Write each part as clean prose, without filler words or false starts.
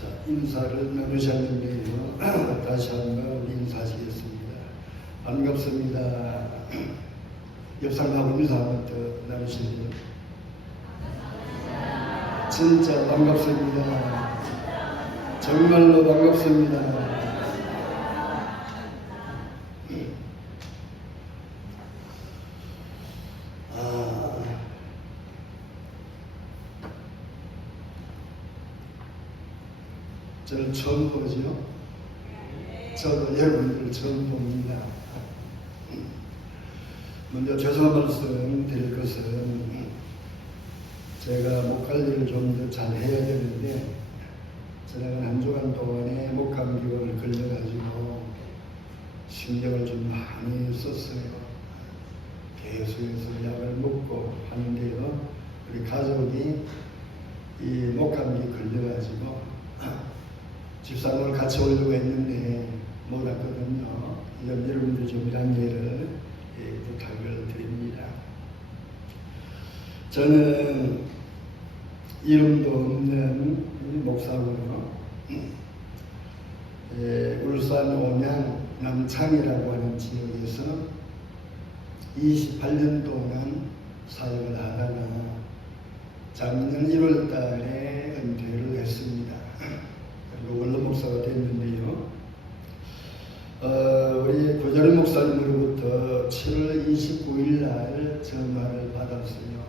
자, 인사를 나누셨는데요. 다시 한번 인사하시겠습니다. 반갑습니다. 옆사람하고 인사 한번 더 나누시네요. 진짜 반갑습니다. 정말로 반갑습니다. 저를 처음 보죠? 저도 여러분들 처음 봅니다. 먼저 죄송한 말씀 드릴 것은 제가 목 관리를 좀 더 잘 해야 되는데 지난 한 주간 동안에 목 감기를 걸려가지고 신경을 좀 많이 썼어요. 계속해서 약을 먹고 하는데요. 우리 가족이 이 목 감기 걸려가지고 집사람을 같이 오려고 했는데 못 왔거든요. 이런 여러분들 좀 양해를 부탁을 드립니다. 저는 이름도 없는 목사고요. 울산 온양 남창이라고 하는 지역에서 28년 동안 사역을 하다가 작년 1월 달에 은퇴를 했습니다. 그리고 원로 목사가 됐는데요. 우리 고자른 목사님으로부터 7월 29일 날 전화를 받았어요.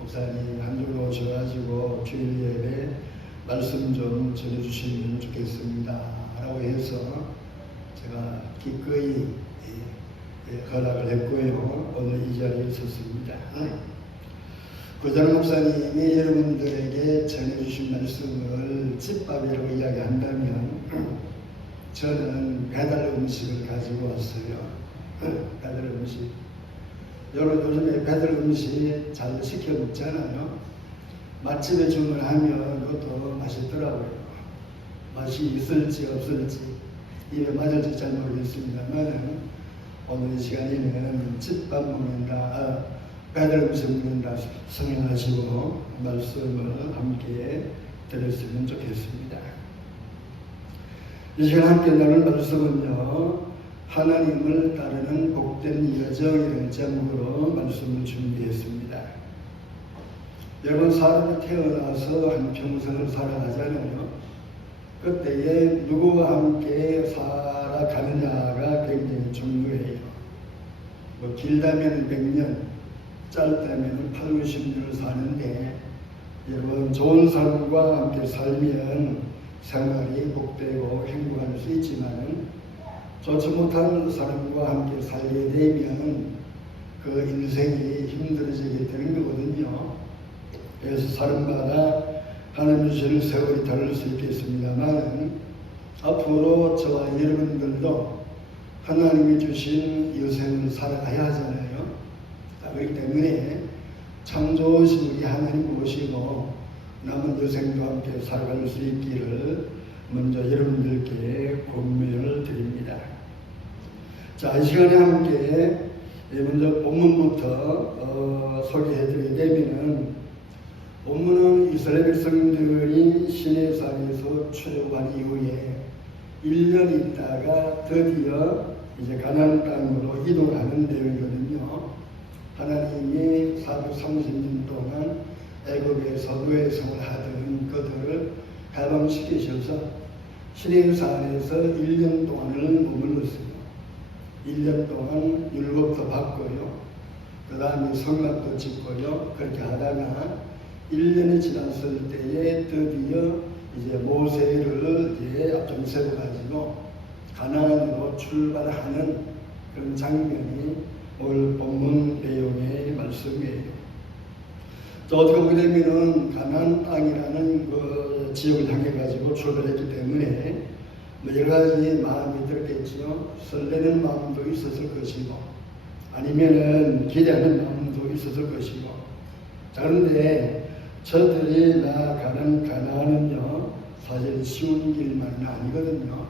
목사님 한 주 오셔가지고 주일 예배 말씀 좀 전해주시면 좋겠습니다 라고 해서 제가 기꺼이 허락을 했고요. 오늘 이 자리에 있었습니다. 고자른 목사님이 여러분들에게 전해주신 말씀을 집밥이라고 이야기한다면 저는 배달 음식을 가지고 왔어요. 배달 음식. 요즘에 배달 음식 잘 시켜 먹잖아요. 맛집에 주문하면 그것도 맛있더라고요. 맛이 있을지 없을지 입에 맞을지 잘 모르겠습니다만 오늘 이 시간에는 집밥 먹는다, 배달 음식 먹는다 성행하시고 말씀을 함께 들었으면 좋겠습니다. 이 시간 함께 나눌 말씀은요, 하나님을 따르는 복된 여정이라는 제목으로 말씀을 준비했습니다. 여러분, 사람이 태어나서 한평생을 살아가잖아요. 그때에 누구와 함께 살아가느냐가 굉장히 중요해요. 뭐 길다면 100년, 짧다면 8, 90년을 사는데 여러분, 좋은 사람과 함께 살면 생활이 복되고 행복할 수 있지만 좋지 못한 사람과 함께 살게 되면 그 인생이 힘들어지게 되는 거거든요. 그래서 사람마다 하나님 주시는 세월이 다를 수 있겠습니다만 앞으로 저와 여러분들도 하나님이 주신 여생을 살아가야 하잖아요. 그렇기 때문에 참 좋으신 우리 하나님 모시고 남은 여생도 함께 살아갈 수 있기를 먼저 여러분들께 권면을 드립니다. 자, 이 시간에 함께 먼저 본문부터 소개해드리게 되면은, 본문은 이스라엘 백성들이 시내산에서 출애굽한 이후에 1년 있다가 드디어 이제 가나안 땅으로 이동하는 내용이거든요. 하나님이 430년 동안 애굽에서 노예생활을 하던 그들을 해방시키셔서 시내산에서 1년 동안을 머물렀어요. 1년 동안 율법도 받고요. 그 다음에 성막도 짓고요. 그렇게 하다가 1년이 지났을 때에 드디어 이제 모세를 이제 앞좀 세워가지고 가나안으로 출발하는 그런 장면이 오늘 본문 내용의 말씀이에요. 또 어떻게 보게 되면은 가나안 땅이라는 그 지역을 향해 가지고 출발했기 때문에 뭐 여러 가지 마음이 들었겠지요. 설레는 마음도 있었을 것이고 아니면은 기대하는 마음도 있었을 것이고. 자, 그런데 저들이 나아가는 가나안은요 사실 쉬운 길만은 아니거든요.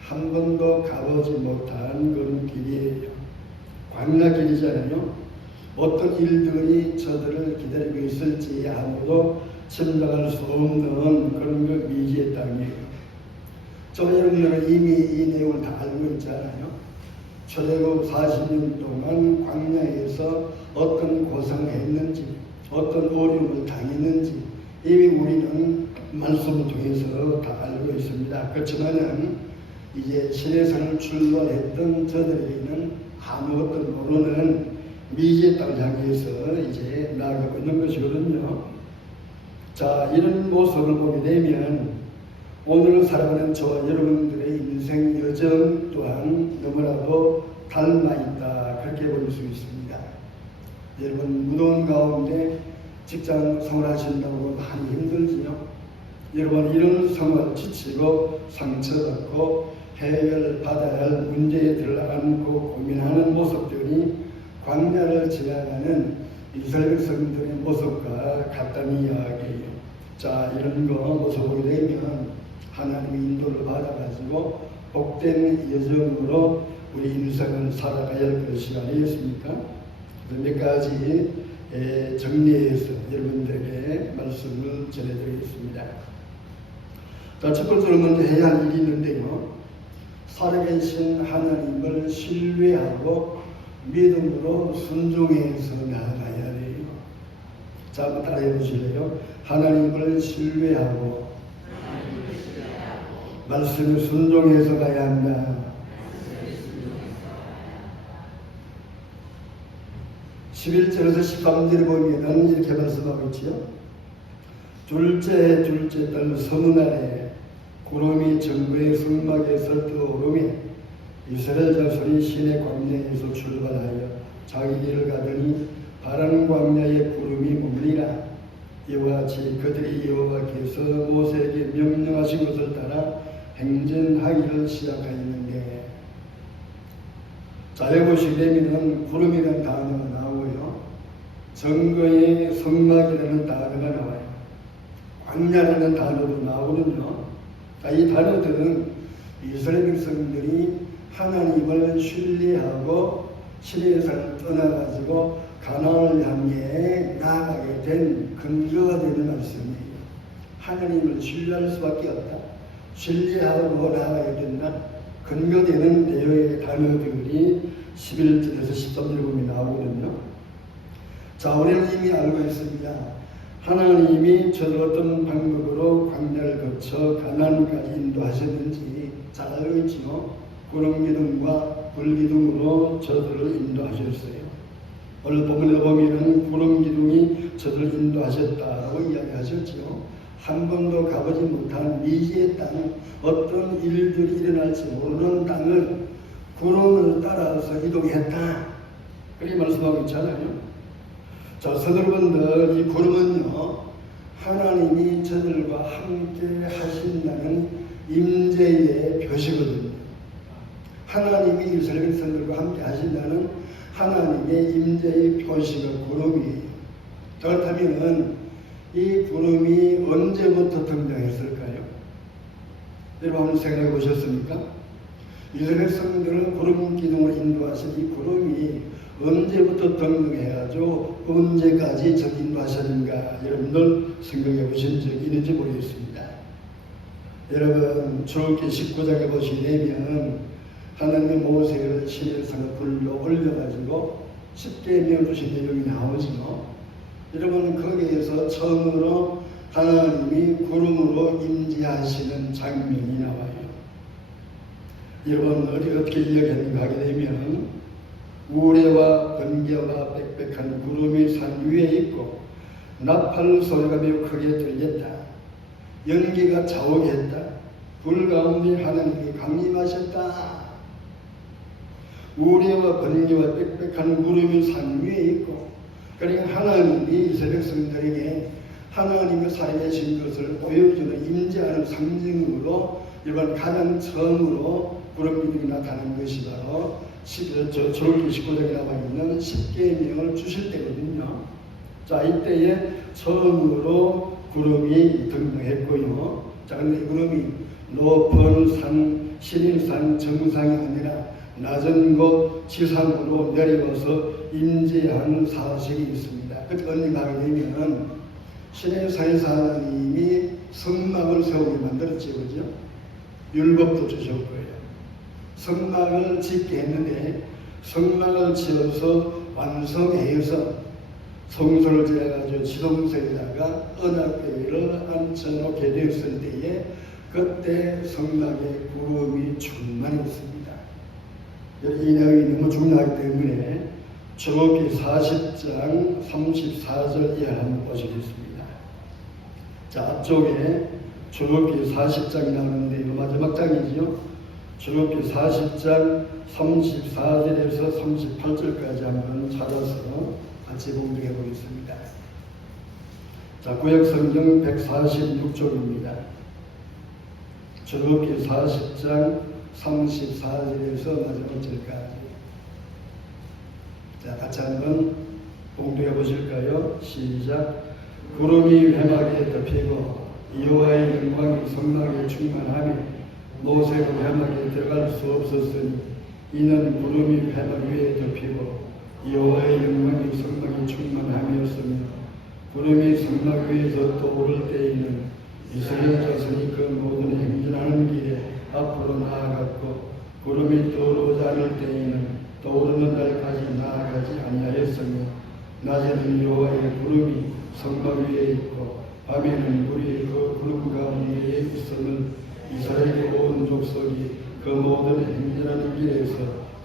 한 번도 가보지 못한 그런 길이에요. 광야 길이잖아요. 어떤 일들이 저들을 기다리고 있을지 아무도 침략할 수 없는 그런 그 미지의 땅이에요. 저 여러분들은 이미 이 내용을 다 알고 있잖아요. 출애굽 40년 동안 광야에서 어떤 고생을 했는지, 어떤 어려움을 당했는지 이미 우리는 말씀을 통해서 다 알고 있습니다. 그렇지만은 이제 시내산을 출발했던 저들에게는 아무것도 모르는 미지의 땅을 향해서 이제 나아가고 있는 것이거든요. 자, 이런 모습을 보게 되면 오늘 살아가는 저와 여러분들의 인생 여정 또한 너무나도 닮아있다, 그렇게 볼 수 있습니다. 여러분, 무더운 가운데 직장 생활하신다고 많이 힘들지요. 여러분, 이런 생활 지치고 상처받고 해결받아야 할 문제에 들어앉고 고민하는 모습들이 광야를 지나가는 이스라엘 백성들의 모습과 같다는 이야기예요. 자, 이런 거 모습 보게 되면 하나님의 인도를 받아가지고 복된 여정으로 우리 인생을 살아가야 할 것이 아니겠습니까? 몇 가지 정리해서 여러분들에게 말씀을 전해드리겠습니다. 자, 첫 번째로 먼저 해야 할 일이 있는데요. 살아계신 하나님을 신뢰하고 믿음으로 순종해서 나아가야 돼요. 자, 한번 따라해 보실래요? 하나님을 신뢰하고 말씀을 순종해서 가야 한다. 11절에서 13절에 보면 이렇게 말씀하고 있지요. 둘째 달 서문날에 구름이 정부의 성막에서 떠오르며 이스라엘 자손이 시내 광야에서 출발하여 자기 길을 가더니 파란 광야에 구름이 몰리라. 이와 같이 그들이 여호와께서 모세에게 명령하신 것을 따라 행진하기를 시작하였는데, 자, 여기 보시게 되면 구름이라는 단어가 나오고요, 정거의 성막이라는 단어가 나와요. 광야라는 단어도 나오거든요. 자, 이 단어들은 이스라엘 백성들이 하나님을 신뢰하고 시내에서 떠나가지고 가나안을 향해 나아가게 된 근거가 되는 말씀이에요. 하나님을 신뢰할 수밖에 없다. 신뢰하고 나아가야 된다. 근거되는 내용의 단어들이 11절에서 13절 보면 나오거든요. 자, 우리는 이미 알고 있습니다. 하나님이 저를 어떤 방법으로 광야를 거쳐 가나안까지 인도하셨는지 잘 알고 있지요. 구름 기둥과 불 기둥으로 저들을 인도하셨어요. 오늘 본문에 보면 구름 기둥이 저들을 인도하셨다고 이야기하셨지요. 한 번도 가보지 못한 미지의 땅, 어떤 일들이 일어날지 모르는 땅을 구름을 따라서 이동했다, 그렇게 말씀하고 있잖아요. 자, 성도분들, 이 구름은요, 하나님이 저들과 함께 하신다는 임재의 표시거든요. 하나님이 이스라엘 백성들과 함께 하신다는 하나님의 임재의 표시가 구름이에요. 그렇다면 이 구름이 언제부터 등장했을까요? 여러분 한번 생각해 보셨습니까? 이스라엘 백성들을 구름 기둥으로 인도하신 이 구름이 언제부터 등장해가지고 언제까지 저 인도하셨는가, 여러분들 생각해 보신 적이 있는지 모르겠습니다. 여러분 출애굽기 19장에 보시게 되면 하나님의 모세를 시내산에 불러 올려가지고 십계명 주신 내용이 나오지요. 여러분 거기에서 처음으로 하나님이 구름으로 임재하시는 장면이 나와요. 여러분 어떻게 이야기하는가 하게 되면 우레와 번개와 빽빽한 구름이 산 위에 있고 나팔 소리가 매우 크게 들렸다. 연기가 자욱했다. 불 가운데 하나님이 강림하셨다. 우레와 번개와 빽빽한 구름이 산 위에 있고, 그러니까 하나님이 이스라엘 백성들에게 하나님의 살아계신 것을 보여주는 임재하는 상징으로 이번 가장 처음으로 구름 기둥이 나타난 것이 바로 출애굽기 19장에 나와 있는 십계명을 주실 때거든요. 자, 이때에 처음으로 구름이 등장했고요. 자, 근데 구름이 높은 산, 신인산 정상이 아니라 낮은 곳 지상으로 내려와서 임재한 사실이 있습니다. 그때 언니 가게 되면 시내사에서 하나님이 성막을 세우게 만들었죠. 그죠? 율법도 주셨고요. 성막을 짓게 했는데 성막을 지어서 완성해서 성소를 지어가지고 지동석에다가 언약궤를 앉혀놓게 되었을 때에 그때 성막에 구름이 충만했습니다. 이 내용이 너무 중요하기 때문에 출애굽기 40장 34절 이하 한번 보시겠습니다. 자, 앞쪽에 출애굽기 40장이 나오는데 이거 마지막 장이지요. 출애굽기 40장 34절에서 38절까지 한번 찾아서 같이 봉독해 보겠습니다. 자, 구역성경 146쪽입니다. 출애굽기 40장 34절에서 마지막 절까지. 자, 같이 한번 봉독해 보실까요? 시작. 구름이 회막에 덮이고 여호와의 영광이 성막에 충만하며 모세가 회막에 들어갈 수 없었으니 이는 구름이 회막 위에 덮이고 여호와의 영광이 성막에 충만함이었으며 구름이 성막 위에서 떠오를 때에는 이스라엘 자손이 그 모든 행진하는 길에 앞으로 나아갔고 구름이 떠오르지 않을 때에는 떠오르는 날까지 나아가지 아니하였으며 낮에는 여호와의 구름이 성막 위에 있고 밤에는 물이 그 구름 가운데에 있음을 이스라엘 온 족속이 그 모든 행진하는 길에서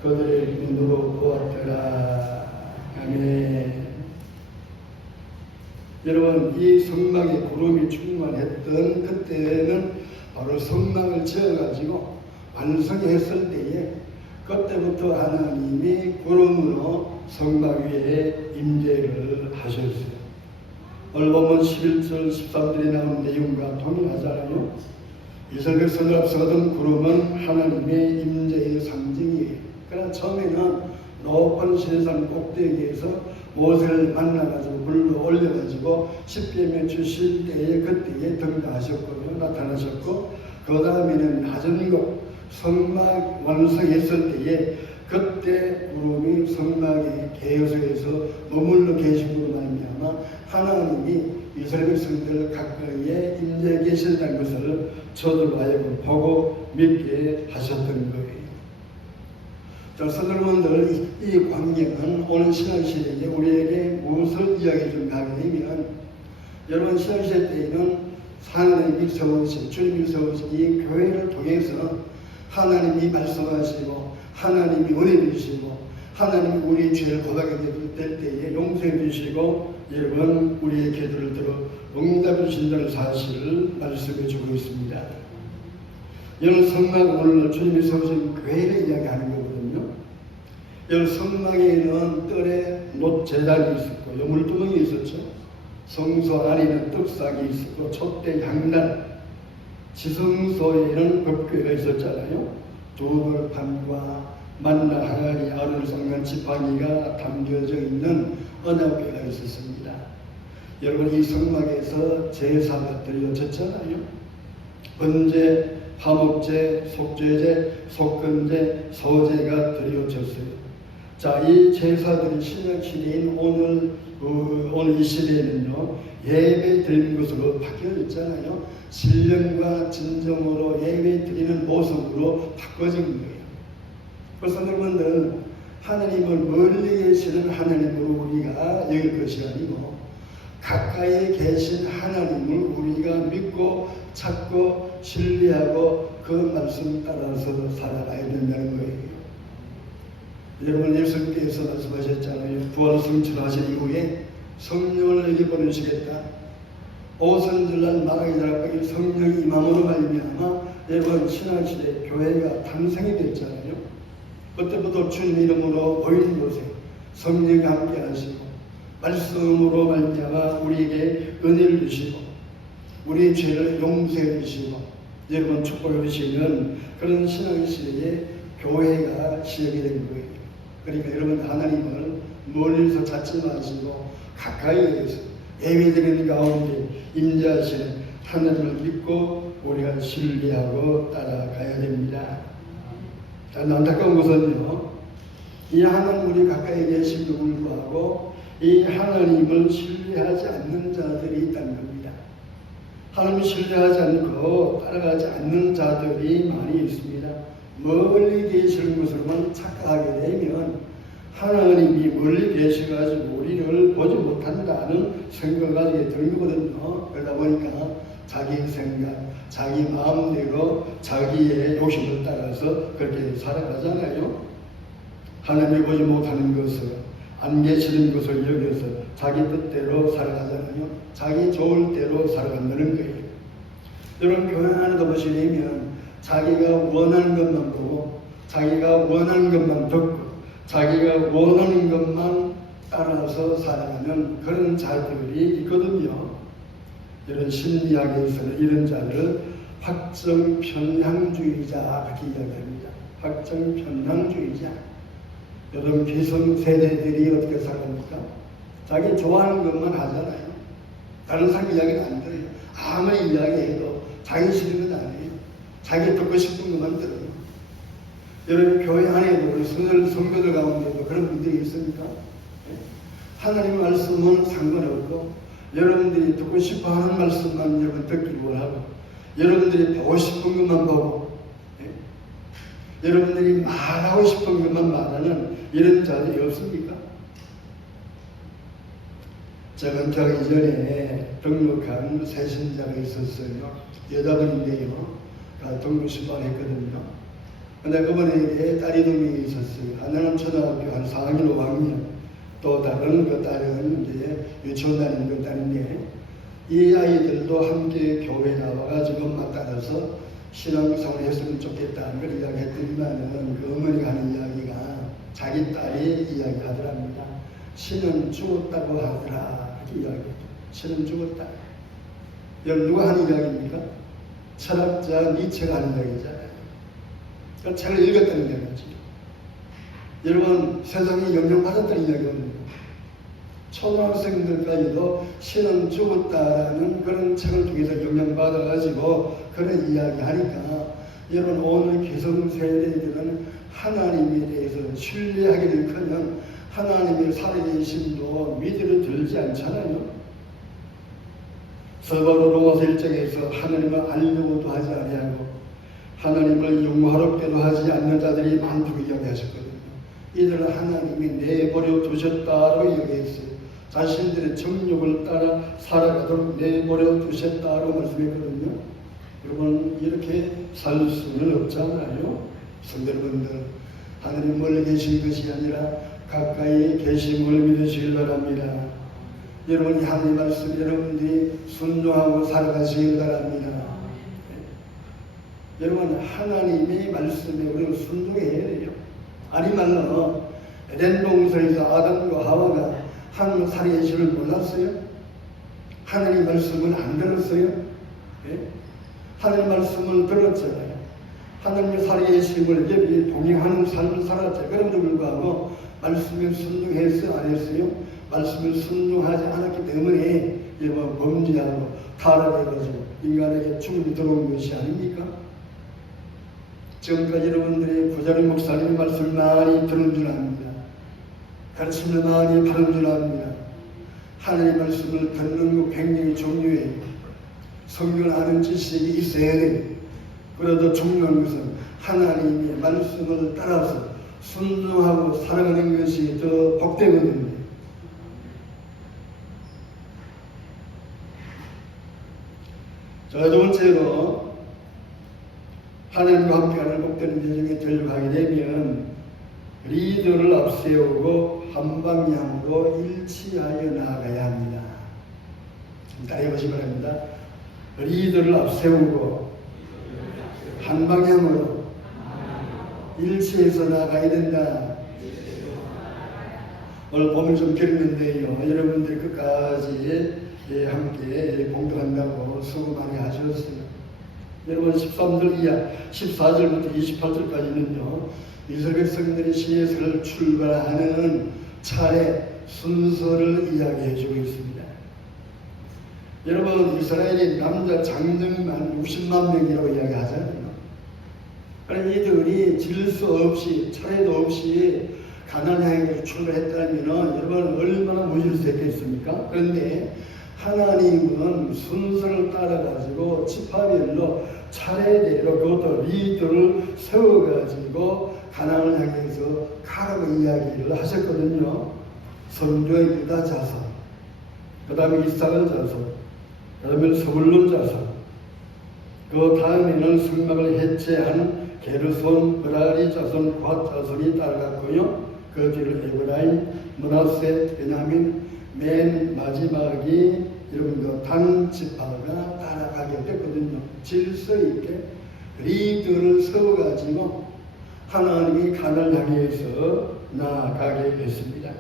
그들의 눈으로 보았더라. 아멘. 여러분, 이 성막에 구름이 충만했던 그때는 바로 성막을 지어가지고 완성했을 때에 그때부터 하나님이 구름으로 성막 위에 임재를 하셨어요. 오늘 보면 11절 13절에 나오는 내용과 동일하잖아요. 이스라엘 백성들 앞서가던 구름은 하나님의 임재의 상징이에요. 그러나 처음에는 높은 시내산 꼭대기에서 모세를 만나가지고 불러 올려가지고 십계명 주실 때에 그때에 등장하셨거든요. 나타나셨고 그 다음에는 낮은 곳 성막 완성했을 때에 그때 구름이 성막의 계속해서 머물러 계시므로 말미암아 하나님이 이스라엘 백성들 가까이에 임재 계신다는 것을 저도 하여금 보고 믿게 하셨던 거예요. 자, 성도님들, 이 광경은 오늘 신앙시대에 우리에게 무엇을 이야기 좀 하게 되면 여러분 신앙시대 때에는 하나님이 세우신 주님이 세우신 이 교회를 통해서 하나님이 말씀하시고 하나님이 은혜 주시고 하나님이 우리의 죄를 고백하게 될 때에 용서해 주시고 여러분 우리의 기도를 들어 응답해 주신다는 사실을 말씀해 주고 있습니다. 여러분 성막 오늘 주님이 세우신 교회를 이야기하는 거거든요. 여러분 성막에는 뜰에 놋제단이 있었고 여물두멍이 있었죠. 성소 안에는 떡상이 있었고 촛대 향단 지성소에는 법궤가 있었잖아요. 두벌판과 만나 항아리 아론성간 지팡이가 담겨져 있는 언약궤가 있었습니다. 여러분 이 성막에서 제사가 드려졌잖아요. 번제, 화목제, 속죄제, 속건제, 소제가 드려졌어요. 자, 이 제사들이 신약 시대인 오늘 이 시대에는요 예배 드리는 것으로 바뀌어 있잖아요. 신령과 진정으로 예배 드리는 모습으로 바꿔진 거예요. 그래서 여러분들 하나님을 멀리 계시는 하나님으로 우리가 여길 것이 아니고 가까이 계신 하나님을 우리가 믿고 찾고 신뢰하고 그 말씀 따라서 살아가야 된다는 거예요. 여러분 예수님께서 말씀하셨잖아요. 부활 성취하신 이후에 성령을 내게 보내시겠다. 오순절날 마가의 다락방에 성령이 임함으로 말미암아 여러분 신앙시대 교회가 탄생이 됐잖아요. 그때부터 주님 이름으로 보이는 곳에 성령이 함께 하시고 말씀으로 말미암아 우리에게 은혜를 주시고 우리의 죄를 용서해 주시고 여러분 축복해 주시는 그런 신앙시대에 교회가 시작이 된 거예요. 그러니까 여러분 하나님을 멀리서 찾지 마시고 가까이에서 예배드리는 가운데 임재하시는 하나님을 믿고 우리가 신뢰하고 따라가야 됩니다. 안타까운 것은요, 이 하나님 우리 가까이 계심에도 불구하고 이 하나님을 신뢰하지 않는 자들이 있다는 겁니다. 하나님을 신뢰하지 않고 따라가지 않는 자들이 많이 있습니다. 멀리 계시는 것으로만 착각하게 되면 하나님이 멀리 계셔가지고 우리를 보지 못한다는 생각을 가지게 되는 거거든요. 그러다 보니까 자기 생각, 자기 마음대로 자기의 욕심을 따라서 그렇게 살아가잖아요. 하나님이 보지 못하는 것을, 안 계시는 것을 여겨서 자기 뜻대로 살아가잖아요. 자기 좋을 대로 살아간다는 거예요. 여러분, 교회 안에도 보시면 자기가 원하는 것만 보고 자기가 원하는 것만 듣고 자기가 원하는 것만 따라서 살아가는 그런 자들이 있거든요. 이런 심리학에서는 이런 자를 확정편향주의자 그렇게 이야기합니다. 확정편향주의자. 여러분, 기성세대들이 어떻게 살아갑니까? 자기 좋아하는 것만 하잖아요. 다른 사람 이야기는 안 들어요. 아무리 이야기해도 자기 싫은 건 아니에요. 자기 듣고 싶은 것만 들어요. 여러분, 교회 안에도 우리 성도들 가운데도 그런 분들이 있습니까? 하나님 말씀은 상관없고 여러분들이 듣고 싶어하는 말씀만 여러분 듣기를 원하고 여러분들이 보고 싶은 것만 보고 여러분들이 말하고 싶은 것만 말하는 이런 자들이 없습니까? 제가 은퇴하기 전에 등록한 새신자가 있었어요. 여자분인데요. 등록 신청했거든요. 근데 그분에게 딸이 두 명이 있었어요. 하나는 초등학교 한 4학년, 5학년, 또 다른 그 딸은 이제 유치원 다니는 그 딸인데, 이 아이들도 함께 교회 나와가지고 엄마 따라서 신앙생활을 했으면 좋겠다는 걸 이야기했더니만은 그 어머니가 하는 이야기가 자기 딸이 이야기하더랍니다. 신은 죽었다고 하더라. 이렇게 이야기했죠. 신은 죽었다. 여러분, 누가 하는 이야기입니까? 철학자 니체가 하는 이야기잖아요. 그 책을 읽었다는 이야기지. 여러분, 세상에 영향받았다는 이야기거든요. 초등학생들까지도 신은 죽었다라는 그런 책을 통해서 영향받아가지고 그런 이야기 하니까 여러분, 오늘 기성세대들은 하나님에 대해서 신뢰하기는커녕 하나님의 살아계심도 믿음이 들지 않잖아요. 서바로 로마서 1장에서 하나님을 알려고도 하지 아니하고 하나님을 영화롭게도 하지 않는 자들이 많다고 이야기하셨거든요. 이들은 하나님이 내버려 두셨다고 이야기했어요. 자신들의 정욕을 따라 살아가도록 내버려 두셨다고 말씀했거든요. 여러분, 이렇게 살 수는 없잖아요. 성도분들, 하나님 멀리 계신 것이 아니라 가까이 계심을 믿으시길 바랍니다. 여러분, 하나님 말씀 여러분들이 순종하고 살아가시길 바랍니다. 여러분, 하나님의 말씀에 우리는 순종해야 돼요. 아니면 에덴 동산에서 아담과 하와가 하나님 살아계심을 몰랐어요? 하나님 말씀을 안 들었어요? 네? 하나님 말씀을 들었잖아요. 하나님의 살아계심을 여기 동행하는 삶을 살았죠. 그럼에도 불구하고 말씀에 순종했어요? 안 했어요? 말씀을 순종하지 않았기 때문에 이런 범죄하고 타락해가지고 인간에게 죽음이 들어온 것이 아닙니까? 지금까지 여러분들이 부자리 목사님의 말씀을 많이 들은 줄 압니다. 가르침을 많이 받은 줄 압니다. 하나님의 말씀을 듣는 것 굉장히 중요해요. 성경을 아는 지식이 있어야 돼요. 그래도 중요한 것은 하나님의 말씀을 따라서 순종하고 살아가는 것이 더 복되거든요. 자, 두 번째로 하나님과 함께하는 복되는 여정에 들어가게 되면 리더를 앞세우고 한 방향으로 일치하여 나아가야 합니다. 따라해보시기 바랍니다. 리더를 앞세우고 한 방향으로 일치해서 나아가야 된다. 오늘 본문 좀 드렸는데요. 여러분들 끝까지 함께 공부한다고 수고 많이 하셨어요. 여러분, 13절 이하 14절부터 28절까지는요. 이스라엘 백성들이 시에서를 출발하는 차례 순서를 이야기해 주고 있습니다. 여러분, 이스라엘의 남자 장정만 60만 명이라고 이야기하잖아요. 그러니까 이들이 질서 없이 차례도 없이 가나안 향해서 출발했다면 여러분 얼마나 무질서했겠습니까? 그런데 하나님은 순서를 따라가지고 지파별로 차례대로 그것도 리더를 세워가지고 가나안을 향해서 가라고 이야기를 하셨거든요. 선조의 유다 자손, 그 다음에 이삭을 자손, 그 다음에 스불론 자손, 그 다음에는 성막을 해체한 게르손, 므라리 자손, 갓 자손이 따라갔고요. 그 뒤를 에브라임, 므낫세, 베냐민, 맨 마지막이 여러분들 단 지파가 따라가게 됐거든요. 질서 있게 리더를 세워가지고 하나님이 가나안을 향해서 나아가게 됐습니다.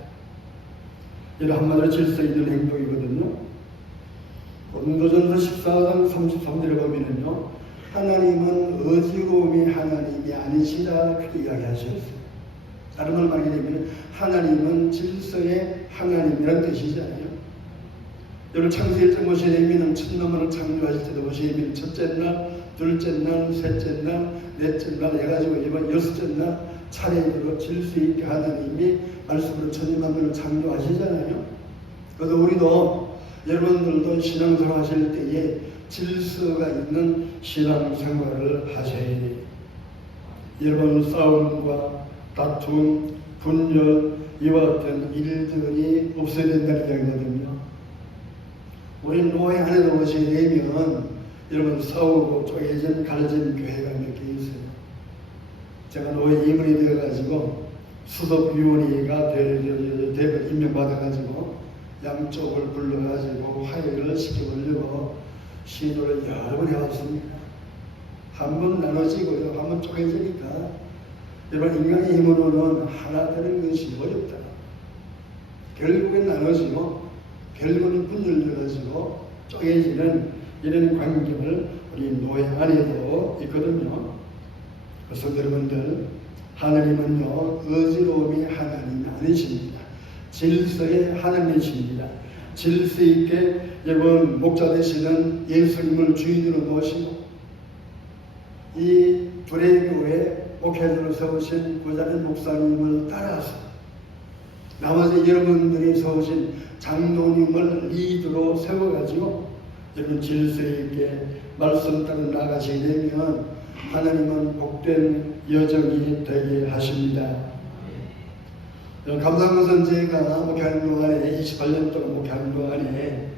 이런 한마디로 질서 있는 행동이거든요. 고린도전서 14장 33절에 보면은요, 하나님은 어지러움이 하나님이 아니시다 그렇게 이야기하셨어요. 다른 말로 말하게 되면 하나님은 질서의 하나님이라는 뜻이잖아요. 여러분 창세기 1장 보시게 되면 첫나무를 창조하실 때도 보시게 되면 첫째 날, 둘째 날, 셋째 날, 넷째 날 해가지고 이번 여섯째 날 차례대로 질서 있게 하나님이 말씀으로 천지만물을 창조하시잖아요. 그래서 우리도 여러분들도 신앙생활 하실 때에 질서가 있는 신앙생활을 하셔야 돼요. 여러분 싸움과 다툼, 분열 이와 같은 일들이 없어야 된다는 이야기거든요. 우리 노예 안에도 오시게 되면 여러분 싸우고 쪼개진 갈라진 교회가 몇 개 있어요. 제가 노예 임원이 되어가지고 수석위원회가 되고 임명받아가지고 양쪽을 불러가지고 화해를 시켜보려고 시도를 여러 번 해왔습니다. 한 번 나눠지고요, 한 번 쪼개지니까 여러분 인간의 힘으로는 하나 되는 것이 어렵다. 결국엔 나눠지고 결국은 분열되어가지고 쪼개지는 이런 광경을 우리 노예 안에도 있거든요. 그래서 여러분들 하나님은요 어지러움이 하나님이 아니십니다. 질서의 하나님이십니다. 질서 있게 여러분 목자 되시는 예수님을 주인으로 모시고 이 두레교회 목회자로 세우신 부자는 목사님을 따라서 나머지 여러분들이 세우신 장로님을 리더로 세워가지고 여러분 질서 있게 말씀 따라 나가시게 되면 하나님은 복된 여정이 되게 하십니다. 감사한 것은 제가 목회하는 동안에 28년 동안 목회하는 동안에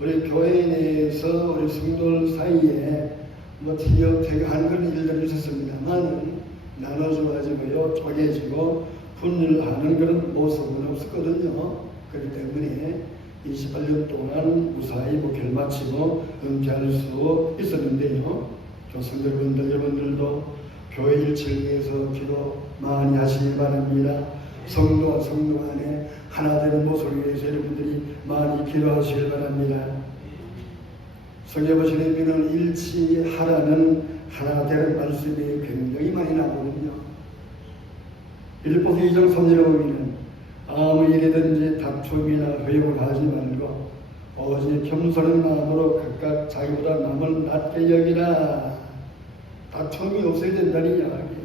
우리 교회 내에서 우리 성도들 사이에 티격태격하는 그런 일들이 있었습니다만 나눠져가지고요 쪼개지고 분열하는 그런 모습은 없었거든요. 그렇기 때문에 28년 동안 무사히 목회를 마치고 은퇴할 수 있었는데요. 교성들분들 여러분들도 교회 일치를 위해서 기도 많이 하시기 바랍니다. 성도와 성도 간에 하나 되는 모습을 위해서 여러분들이 많이 기도하시길 바랍니다. 성경 보시면 일치하라는 하나 되는 말씀이 굉장히 많이 나오거든요. 빌립보서 2장 3절에 보면 아무 일이든지 다툼이나 회욕을 하지 말고 오직 겸손한 마음으로 각각 자기보다 남을 낮게 여기라. 다툼이 없어야 된다는 이야기,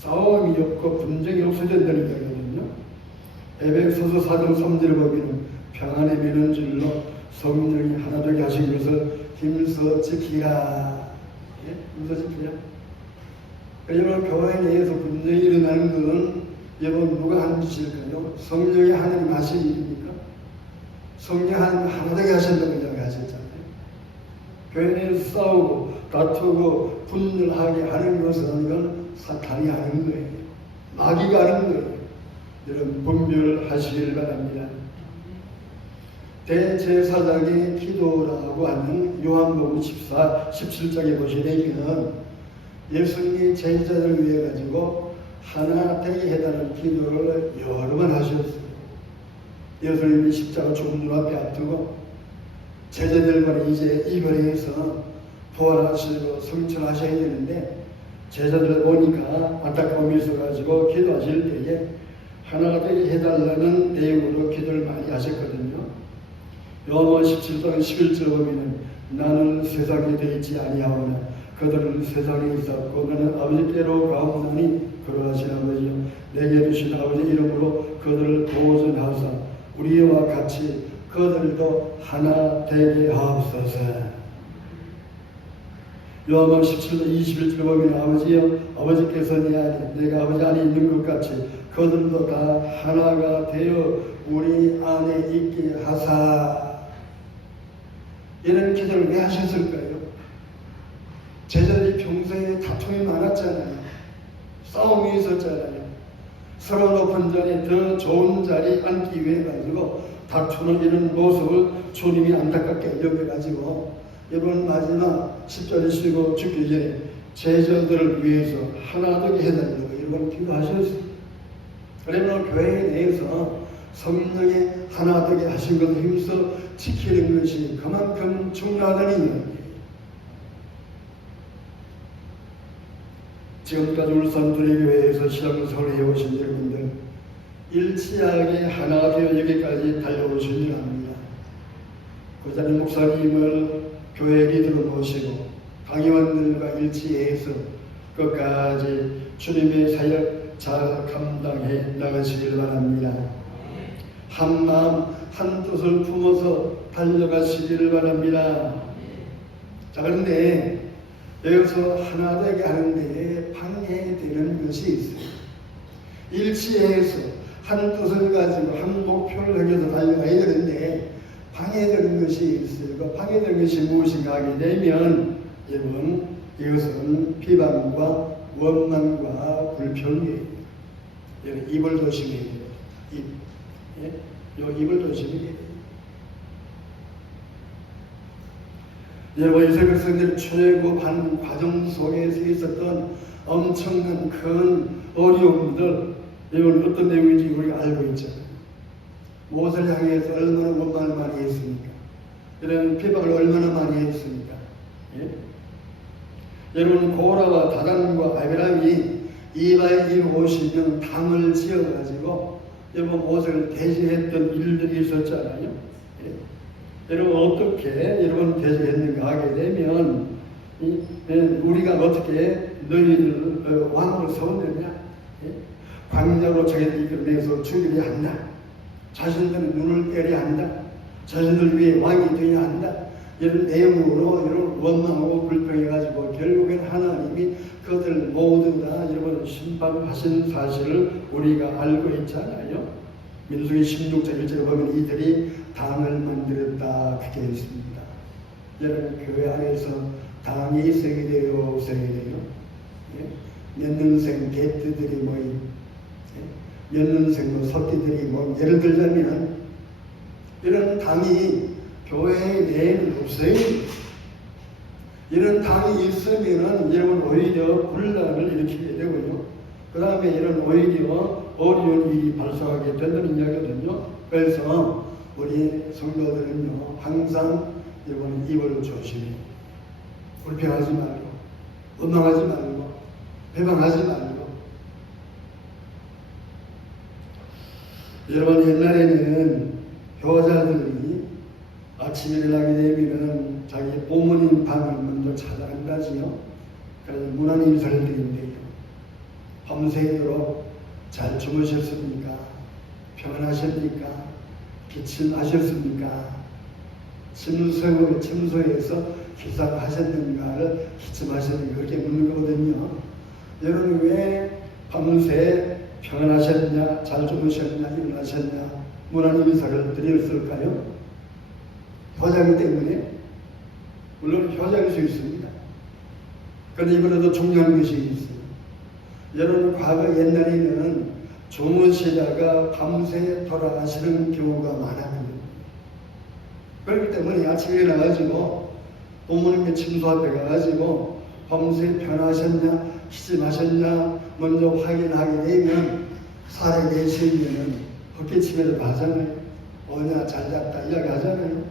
싸움이 없고 분쟁이 없어야 된다는 이야기거든요. 에베소서 4장 3절에 보면 평안의 면언줄로 성령이 하나 되게 하신 것을 힘써 지키라. 예? 힘써 지키라. 여러분 교회 내에서 분쟁이 일어나는 것은 여러분 누가 한 짓일까요? 성령이 하나님 하신 일입니까? 성령이 하나 되게 하신다고 이야기하셨잖아요. 교회 내에서 싸우고 다투고 분열하게 하는 것은 이건 사탄이 하는 거예요. 마귀가 하는 거예요. 여러분 분별하시길 바랍니다. 대제사장의 기도라고 하는 요한복음 17장에 보시게 되면 예수님이 제자들을 위해 가지고 하나 되게 해달라는 기도를 여러 번 하셨어요. 예수님이 십자가 죽은 눈앞에 앞두고 제자들과 이제 이번에서 부활하시고 성천하셔야 되는데 제자들 보니까 안타까움이 있어가지고 기도하실 때에 하나가 되게 해달라는 내용으로 기도를 많이 하셨거든요. 요한복음 17장 11절 보면 나는 세상에 되어 있지 아니하오나 그들을 세상에 있었고 너는 아버지께로 가옵나니 그러하신 아버지여 내게 주신 아버지 이름으로 그들을 보존하사 우리와 같이 그들도 하나 되게 하옵소서. 요한복음 17장 21절 보면 아버지여 아버지께서 내 안에 내가 아버지 안에 있는 것 같이 그들도 다 하나가 되어 우리 안에 있게 하사. 이런 기도를 왜 하셨을까요? 제자들이 평소에 다툼이 많았잖아요. 싸움이 있었잖아요. 서로 높은 자리에 더 좋은 자리에 앉기 위해 가지고 다투는 이런 모습을 주님이 안타깝게 여겨가지고 이번 마지막 십자가에 쉬고 죽기 전에 제자들을 위해서 하나 되게 해달라고 이런 기도하셨어요. 그러면 교회 내에서 성령의 하나 되게 하신 것을 힘써 지키는 것이 그만큼 중요하다는 이야기예요. 지금까지 울산 두레교회에서 신앙생활을 해오신 여러분들 일치하게 하나 되어 여기까지 달려오신 줄 압니다. 그 자리 목사님을 교회 리더로 모시고 강의원들과 일치해서 끝까지 주님의 사역 잘 감당해 나가시길 바랍니다. 한 마음 한 뜻을 품어서 달려가시기를 바랍니다. 자, 그런데 여기서 하나 되게 하는데 방해되는 것이 있어요. 일치해서 한 뜻을 가지고 한 목표를 향해서 달려가야 되는데 방해되는 것이 있어요. 그 방해되는 것이 무엇인가 하게 되면 여러분 이것은 비방과 원망과 불평이에요. 입을 조심해야 돼요. 입. 예? 요 입을 조심해야 돼요. 여러분 이스라엘 백성들이 출애굽한 과정 속에서 있었던 엄청난 큰 어려움들 이건 어떤 내용인지 우리가 알고 있잖아요. 무엇을 향해서 얼마나 원망을 많이 했습니까? 이런 비방을 얼마나 많이 했습니까? 예? 여러분 고라와 다단과 아비람이 이바에 50명 당을 지어가지고 여러분 무엇을 대지했던 일들이 있었잖아요. 예? 여러분 어떻게 여러분 대지했는가 하게 되면 우리가 어떻게 너희들 왕으로 세웠느냐? 예? 광야로 저희들 이끌어내서 죽이려 한다. 자신들은 눈을 때려야 한다. 자신들 위해 왕이 되어야 한다. 이런 내용으로 이런 원망하고 불평해가지고 결국엔 하나님이 그들 모두 다 여러분 심판하신 사실을 우리가 알고 있잖아요. 민수기 16장 1절에 보면 이들이 당을 만들었다 그렇게 있습니다. 여러분 교회 안에서 당이 있어야 돼요, 없어야 돼요? 예? 몇 년생 개뜨들이 모인 몇 년생 석기들이 뭐 예를 들자면 이런 당이 교회 내에는 없어요. 이런 당이 있으면은 여러분 오히려 분란을 일으키게 되고요. 그 다음에 이런 오히려 어려운 일이 발생하게 된다는 이야기거든요. 그래서 우리 성도들은요 항상 여러분 입을 조심해요. 불평하지 말고, 원망하지 말고, 배방하지 말고. 여러분 옛날에는 효자들이 아침에 일어나게 되면 자기 부모님 방을 먼저 찾아간다지요. 그래서 문안 인사를 드린대요. 밤새도록 잘 주무셨습니까? 평안하십니까? 기침하셨습니까? 침소에서 기상하셨는가를 기침하셨는가 그렇게 묻는 거거든요. 여러분 왜 밤새 평안하셨냐, 잘 주무셨냐, 일어나셨냐 문안 인사를 드렸을까요? 효자이기 때문에. 물론 효자일 수 있습니다. 그런데 이번에도 중요한 것이 있어요. 여러분 과거 옛날에는 주무시다가 밤새 돌아가시는 경우가 많았거든요. 그렇기 때문에 아침에 일어나가지고 부모님의 침소 앞에 가가지고 밤새 편하셨냐 기침하셨냐 먼저 확인하게 되면 살아계시면은 헛기침에도 하잖아요. 오냐 잘 잤다 이야기 하잖아요.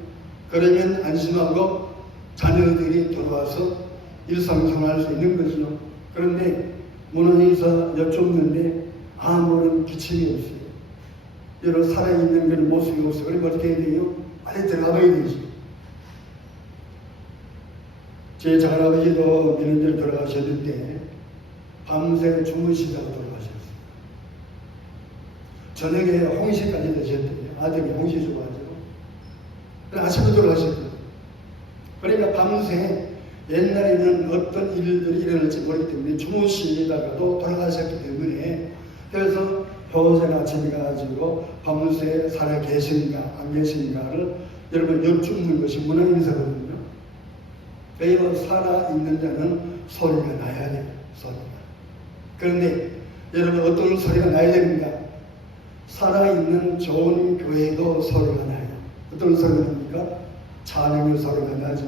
그러면 안심하고 자녀들이 돌아와서 일상생활할 수 있는 거죠. 그런데 문안에서 여쭙는데 아무런 기침이 없어요. 여러 살아있는 그런 모습이 없어요. 그러면 어떻게 해야 돼요? 빨리 들어가 봐야 되지. 제 작은아버지도 몇 년 전에 돌아가셨는데 밤새 주무시다가 돌아가셨어요. 저녁에 홍시까지 드셨대요. 아들이 홍시 좋아하죠. 아침에 돌아가셨거든요. 그러니까 밤새 옛날에는 어떤 일들이 일어날지 모르기 때문에 주무시다가도 돌아가셨기 때문에, 그래서 효자가 아침에 가지고 밤새 살아 계신가 안 계신가를 여러분 여쭙는 것이 문화인사거든요. 그래서 살아있는 자는 소리가 나야 돼요. 소리가. 그런데 여러분 어떤 소리가 나야 됩니까? 살아있는 좋은 교회도 소리가 나요. 어떤 소리가 납니까? 찬양의 소리가 나지,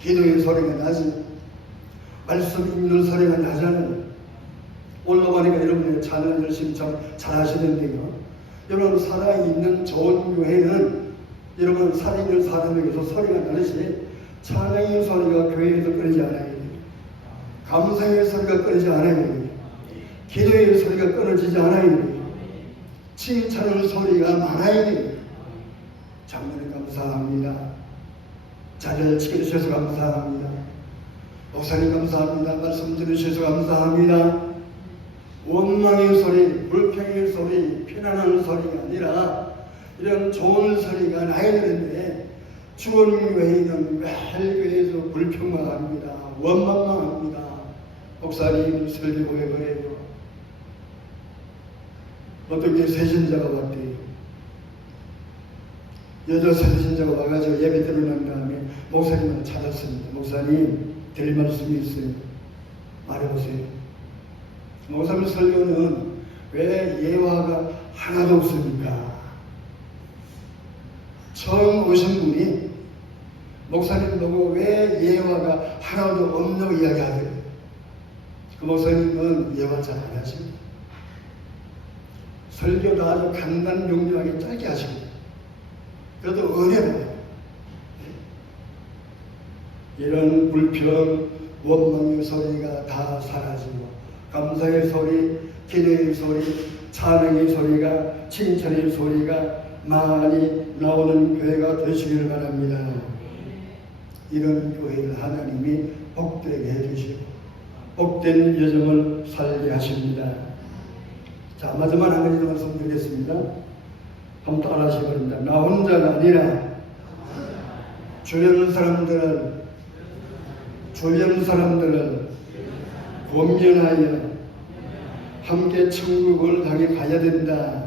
기도의 소리가 나지, 말씀 읽는 소리가 나잖아요. 올라가니까 여러분이 찬양 열심히 잘하시는데요. 여러분 살아있는 좋은 교회는 여러분 살아있는 사람에게서 소리가 나듯이 찬양의 소리가 교회에서 끊이지 않아요. 감사의 소리가 끊이지 않아요. 기도의 소리가 끊어지지 않아요. 칭찬의 소리가 많아요. 장로님 감사합니다. 자리를 지켜주셔서 감사합니다. 목사님 감사합니다. 말씀 들으셔서 감사합니다. 원망의 소리, 불평의 소리, 피난하는 소리가 아니라 이런 좋은 소리가 나야 되는데, 죽은 교회는 매일 교회에서 불평만 합니다. 원망만 합니다. 목사님 설교 왜 그래요? 어떻게 새신자가 왔대요. 여자 새신자가 와가지고 예배 드리고 난 다음에 목사님을 찾았습니다. 목사님 드릴 말씀이 있어요. 말해보세요. 목사님 설교는 왜 예화가 하나도 없습니까? 처음 오신 분이 목사님 보고 왜 예화가 하나도 없냐고 이야기하더래요. 그 목사님은 예화 잘 안 하십니다. 설교도 아주 간단명료하게 짧게 하십니다. 그래도 은혜로워요. 이런 불평, 원망의 소리가 다 사라지고 감사의 소리, 기도의 소리, 찬양의 소리가, 칭찬의 소리가 많이 나오는 교회가 되시길 바랍니다. 이런 교회를 하나님이 복되게 해주시고 복된 여정을 살게 하십니다. 자, 마지막 한 가지 더 말씀드리겠습니다. 한번 따라하시기 바랍니다. 나 혼자가 아니라 주변 사람들을 권면하여 함께 천국을 향해 가야 된다.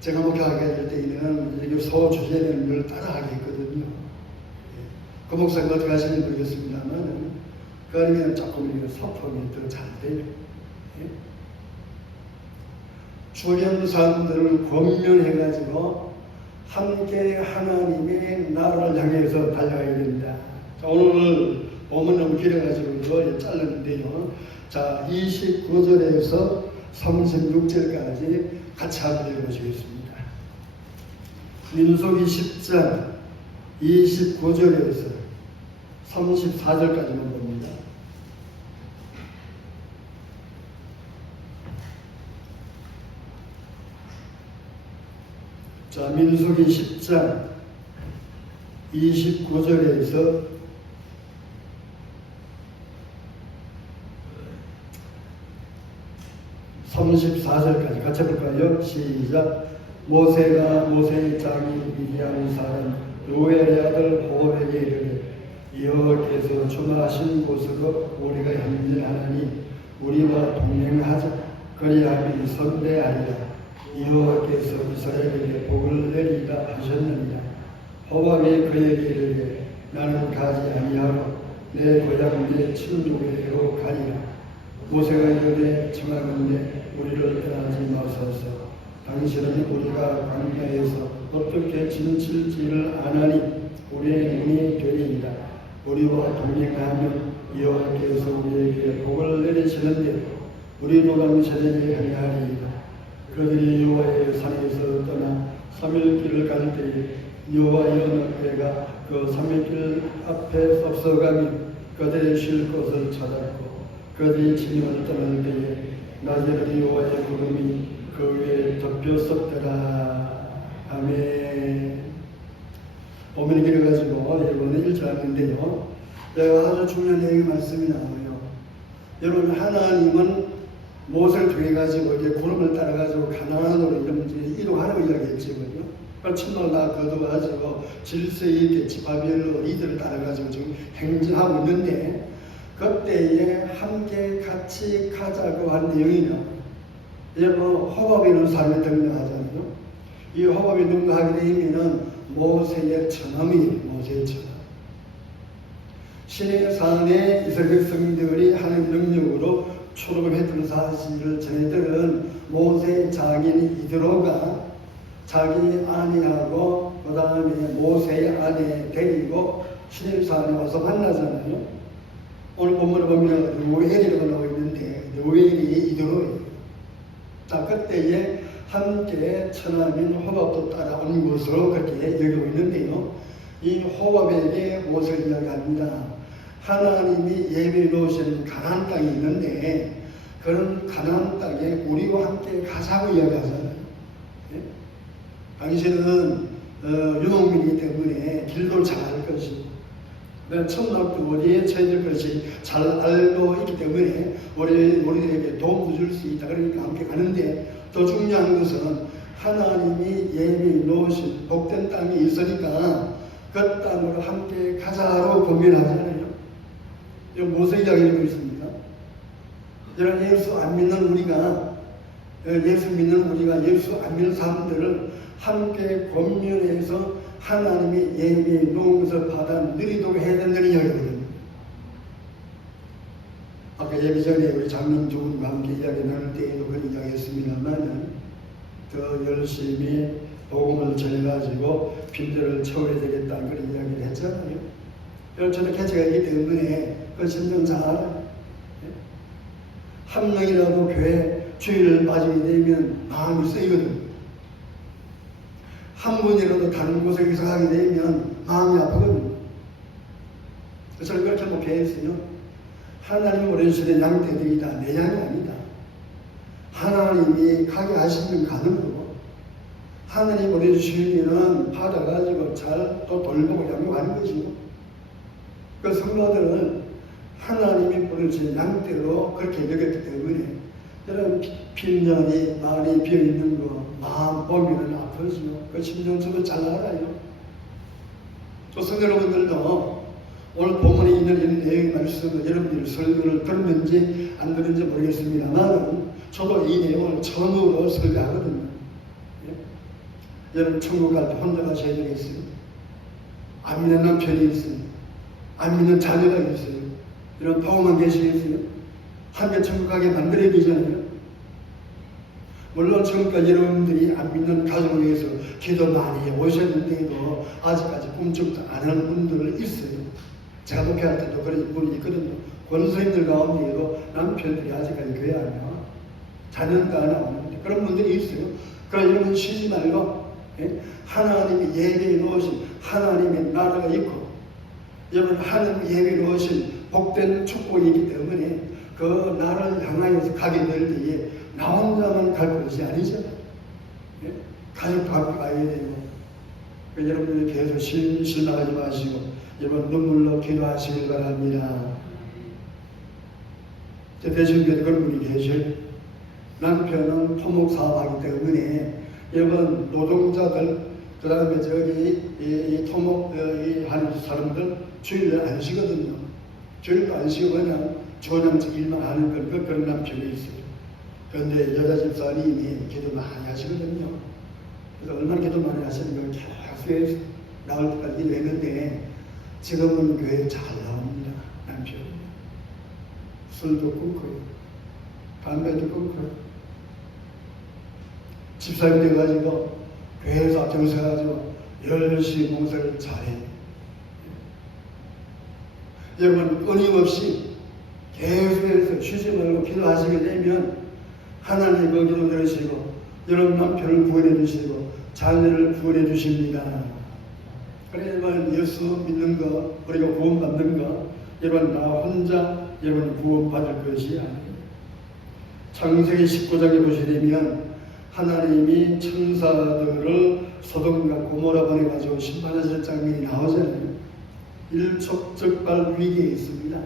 제가 목회하게 될 때에는 이렇게 소주제는 늘 따라하겠거든요. 그 목사님 어떻게 하시는지 모르겠습니다만, 그러면 조금 소통이 더 잘 돼요. 주변 사람들을 권면해가지고 함께 하나님의 나라를 향해서 달려가야 된다. 자, 오늘 보면 너무 길어가지고 잘랐는데요. 자, 29절에서 36절까지 같이 한번 읽어보시겠습니다. 민수기 10장 29절에서 34절까지만 봅니다. 자, 민수기 10장 29절에서 34절까지 같이 해볼까요? 시작. 모세가 모세의 장이 미디안 사람 루엘의 아들 호렙에게 이르되 여호와께서 주마하신 곳으로 우리가 행진하나니 우리와 동행하자. 그리하면 선대하리라. 여호와께서 이스라엘에게 복을 내리다 하셨느니라. 호밥이 그에게 이르되 나는 가지 아니하고 내 고향 내 친족에게로 가리라. 모세가 이르되 청하건대 우리를 떠나지 마소서. 당신은 우리가 광야에서 어떻게 지칠지를 아나니 우리의 눈이 되리이다. 우리와 동행하면 여호와께서 우리에게 복을 내리시는데 우리도 당신에게 행하리이다. 그들이 여호와의 산에서 떠나 3일 길을 갈 때에 여호와의 어느 그가 그 3일 길 앞에 섭서가며 그들의 쉴 곳을 찾았고 그들이 진영을 떠날 때에 낮에는 여호와의 구름이 그 위에 덮였었더라. 아멘. 보면이 길어가지고 여러분은 읽지 않는데요. 아주 중요한 내용의 말씀이 나와요. 여러분, 하나님은 모세를 통해 가지고 이제 구름을 따라 가지고 가나안으로 이동하라고 이야기했죠. 천막을 다 거둬가지고 질서 있게 지파별로 리더를 따라 가지고 지금 행진하고 있는데, 그때에 함께 같이 가자고 한 내용이 나와요. 여러분, 호밥에 있는 사람이 등장하잖아요. 이 호밥에 등장하게 되면은 모세의 처남이에요. 모세의 처남. 시내 산에 이스라엘 백성들이 하나님 능력으로 출애굽했던 사실을 전해들은 모세의 장인 이드로가 자기 아내하고 그 다음에 모세의 아내 데리고 시내 산에 와서 만나잖아요. 오늘 본문을 보면 르우엘이라고 나와 있는데 르우엘이 이드로예요. 자, 그때에 함께 처남인 호밥도 따라온 것으로 그렇게 여기고 있는데요. 이 호밥에게 무엇을 이야기합니다. 하나님이 예비해 놓으신 가나안 땅이 있는데 그런 가나안 땅에 우리와 함께 가자고 이야기하잖아요. 예? 당신은 유목민이기 때문에 길도 잘 알 것이고 천막도 어디에 처해질 것이 잘 알고 있기 때문에 우리에게 도움도 줄 수 있다. 그러니까 함께 가는데, 더 중요한 것은 하나님이 예비해 놓으신 복된 땅이 있으니까 그 땅으로 함께 가자로 권면하잖아요. 이거 무슨 이야기를 있습니까? 여러분, 예수 안 믿는 우리가 예수 안 믿는 사람들을 함께 권면해서 하나님이 예비해 놓은 것을 받아 누리도록 해야 된다는 이야기거든요. 아까 예비 전에 우리 장로님 두 분과 함께 이야기 나눌 때에도 그런 이야기 했습니다만, 더 열심히 복음을 전해가지고 빈들을 채워야 되겠다 그런 이야기를 했잖아요. 저도 개체가 있기 때문에 그 심정 잘 알아요. 한 명이라도 교회 주일을 빠지게 되면 마음이 쓰이거든요. 한 분이라도 다른 곳에 이사하게 되면 마음이 아프거든요. 저는 그렇게 목회했어요. 하나님이 원하시는 양떼들이 다 내 양이 아니다. 하나님이 가게 하시면 가는 거고, 하나님이 원해주시면 받아가지고 잘 또 돌보고 양육하는 것이고, 그 성도들은 하나님이 보내주신 양떼로 그렇게 여겼기 때문에 여러분, 빈년이 많이 비어있는 거 마음 보면 아프죠. 그 심정 저도 잘 알아요. 또 성도 여러분들도 오늘 본문에 있는 이런 내용의 말씀을 여러분들이 설교를 들었는지 안 들었는지 모르겠습니다만 저도 이 내용을 처음으로 설교하거든요. 예? 여러분, 천국 갈 때 혼자 가셔야 되겠어요? 안 믿는 남편이 있어요? 안 믿는 자녀가 있어요? 이런 부모만 계시겠어요? 함께 천국 가게 만들어야 되잖아요. 물론 지금까지 여러분들이 안 믿는 가족을 위해서 기도 많이 오셨는데도 아직까지 꿈쩍도 안 하는 분들 있어요. 제가 목회할 때도 그런 분이 있거든요. 권수님들 가운데에도 남편들이 아직까지 교회 안 나와. 자녀도 안 나오는데 그런 분들이 있어요. 그러나 여러분 쉬지 말고, 하나님이 예배해 놓으신 하나님의 나라가 있고, 여러분 하나님이 예배해 놓으신 복된 축복이 있기 때문에 그 나라를 향하여서 가게 될 때에 나 혼자만 갈 것이 아니잖아요. 가족도 함께 가야 되고, 여러분들이 계속 실망하지 마시고 여러분 눈물로 기도하시길 바랍니다. 제 대신교회 그런 분이 계셔요. 남편은 토목사업하기 때문에 여러분 노동자들, 그 다음에 이 토목 하는 사람들 주일을 안 쉬거든요. 주일도 안 쉬고 그냥 조남직 일만 하는 그런 남편이 있어요. 그런데 여자 집사님이 기도 많이 하시거든요. 그래서 얼마나 기도 많이 하시는 걸 계속 나올 때까지 일했는데 지금은 교회에 잘 나옵니다. 남편이. 술도 끊고요. 담배도 끊고요. 집사님 돼가지고 교회에서 앞장서가지고 열심히 봉사를 잘해요. 여러분, 끊임없이 계속해서 쉬지 말고 기도하시게 되면 하나님 그 기도 들으시고 여러분 남편을 구원해 주시고 자녀를 구원해 주십니다. 그래야만 예수 믿는 거, 우리가 구원받는 거, 여러분 나 혼자 여러분 구원받을 것이 아니에요. 창세기 19장에 보시게 되면 하나님이 천사들을 소돔과 고모라 보내가지고 심판하실 장면이 나오잖아요. 일촉즉발 위기에 있습니다.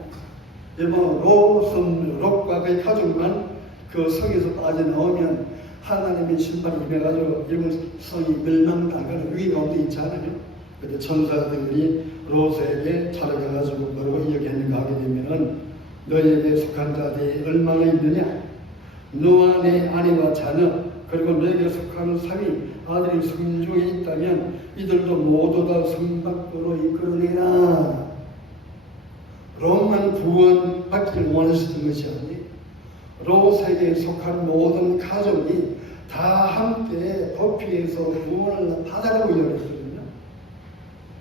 여러분, 롯과 그의 가족만 그 성에서 빠져나오면 하나님의 심판이 임해가지고 일본 성이 멸망당하는 위기 가운데 있잖아요. 그때 천사들이 롯에게 찾아가가지고 뭐라고 이야기했는가 하게 되면은 너에게 속한 자들이 얼마나 있느냐? 너와 내 아내와 자녀 그리고 너에게 속한 삼위 아들이 성 중에 있다면 이들도 모두 다 성 밖으로 이끌어내라. 롯만 구원받기를 원하시던 것이 아니에요. 롯에게 속한 모든 가족이 다 함께 도피해서 구원을 받아가고 이야기했거든요.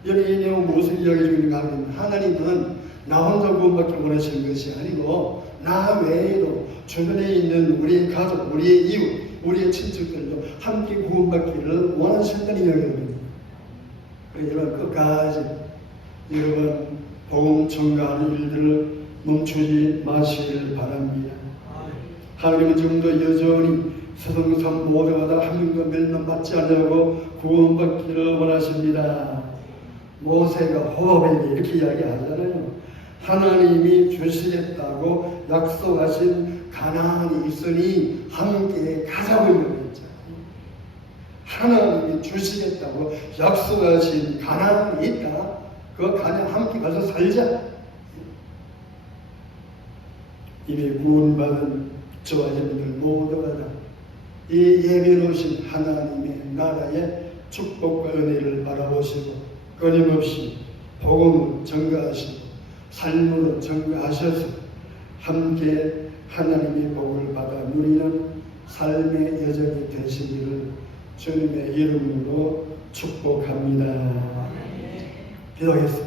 여기 이 내용 무엇을 이야기해 주는가 하면 하나님은 나 혼자 구원받기를 원하시는 것이 아니고 나 외에도 주변에 있는 우리의 가족, 우리의 이웃, 우리의 친척들도 함께 구원받기를 원하신다는 이야기거든요. 그래서 여러분 끝까지 여러분 복음 전가하는 일들을 멈추지 마시길 바랍니다. 하나님은 지금도 여전히 세상산 모두가 다 한 명도 멸망받지 않으려고 구원받기를 원하십니다. 모세가 호흡에게 이렇게 이야기하잖아요. 하나님이 주시겠다고 약속하신 가나안이 있으니 함께 가자고 이야기했잖아요. 하나님이 주시겠다고 약속하신 가나안이 있다. 그 가나안 함께 가서 살자. 이미 구원받은 저와 여러분들 모두가 다 이 예비로우신 하나님의 나라의 축복과 은혜를 바라보시고 끊임없이 복음을 전가하시고 삶으로 전가하셔서 함께 하나님의 복을 받아 누리는 삶의 여정이 되시기를 주님의 이름으로 축복합니다. 기도하겠습니다.